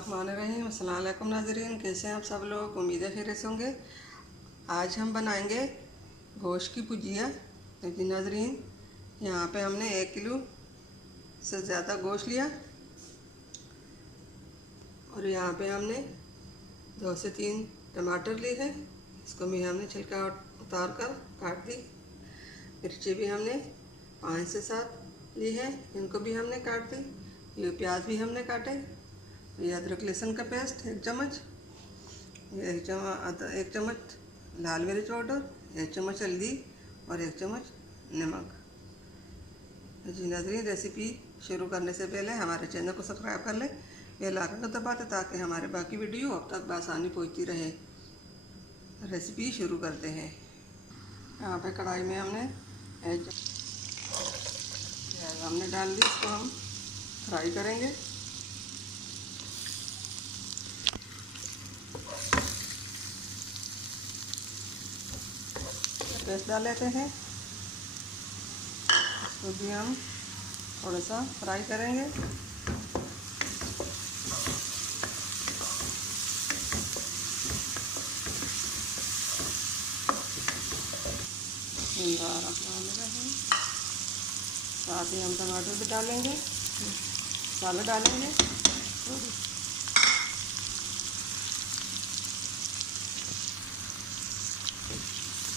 बिस्मिल्लाहिर्रहमानिर्रहीम। अस्सलाम वालेकुम नाज़रीन, कैसे हैं आप सब लोग। उम्मीद है खैरियत से होंगे। आज हम बनाएंगे गोश्त की भुजिया। तो जी नाज़रीन, यहाँ पे हमने 1 किलो से ज़्यादा गोश्त लिया और यहाँ पे हमने 2 से 3 टमाटर लिए हैं। इसको भी हमने छिलका उतार कर काट दी। मिर्ची भी हमने 5 से 7 ली है, इनको भी हमने काट दी। ये प्याज भी हमने काटे। ये अदरक लहसुन का पेस्ट 1 चम्मच, ये 1 चम्मच लाल मिर्च पाउडर, 1 चम्मच हल्दी और 1 चम्मच नमक। जी नाज़रीन, रेसिपी शुरू करने से पहले हमारे चैनल को सब्सक्राइब कर लें, बेल आइकन को दबा दें ताकि हमारे बाकी वीडियो अब तक बआसानी पहुंचती रहे। रेसिपी शुरू करते हैं। यहाँ पे कढ़ाई में हमने प्याज हमने डाल दी, इसको हम फ्राई करेंगे। पेस्ट डाल लेते हैं, इसको भी हम थोड़ा सा फ्राई करेंगे। साथ ही हम टमाटर भी डालेंगे, मसाला डालेंगे।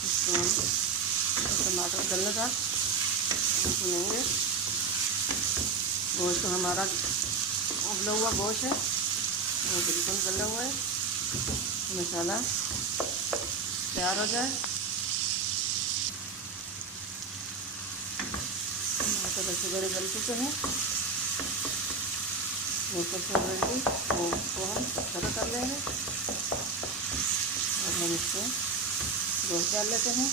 इसको हम टमाटर गलने का भूनेंगे। गोश्त हमारा उबला हुआ गोश्त है, वो बिल्कुल गला हुआ है। मसाला तैयार हो जाए, टमाटर अच्छे बड़े गल चुके हैं। ऊपर से ऑलरेडी वो हम सर्व कर लेंगे और हम इसको गोश्त डाल लेते हैं।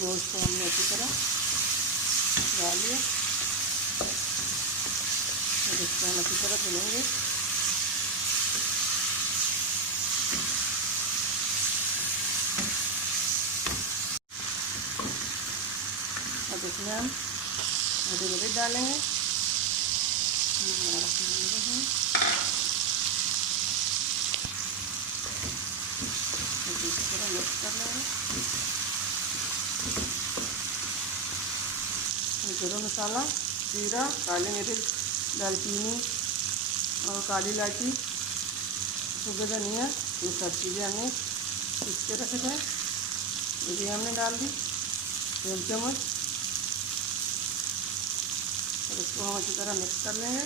गोश्त को हमने अच्छी तरह डाल लिया और इसको हम अच्छी तरह भूनेंगे। अब इसमें हम हरी मिर्च डालेंगे। इस तरह मिक्स कर लेंगे। गरम मसाला, जीरा, काली मिर्च, दालचीनी और काली इलायची, सूखा धनिया, ये सब चीज़ें हमने पीस के रखे थे, ये भी हमने डाल दी 1 चम्मच। और इसको हम अच्छी तरह मिक्स कर लेंगे।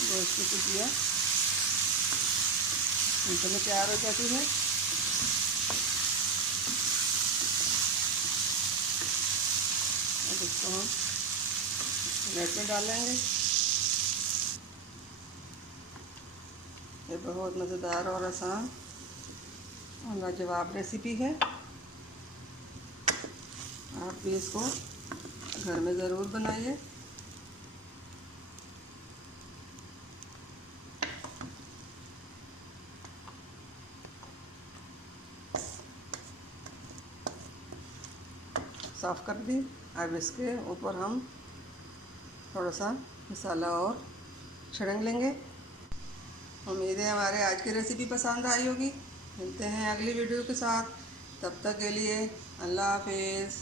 गोश्त की भुजिया में तैयार हो जाती है। अब इसको हम प्लेट में डालेंगे। ये बहुत मज़ेदार और आसान और लाजवाब रेसिपी है। आप भी इसको घर में ज़रूर बनाइए। साफ़ कर दी। अब इसके ऊपर हम थोड़ा सा मसाला और छिड़क लेंगे। उम्मीद है हमारे आज की रेसिपी पसंद आई होगी। मिलते हैं अगली वीडियो के साथ, तब तक के लिए अल्लाह हाफिज़।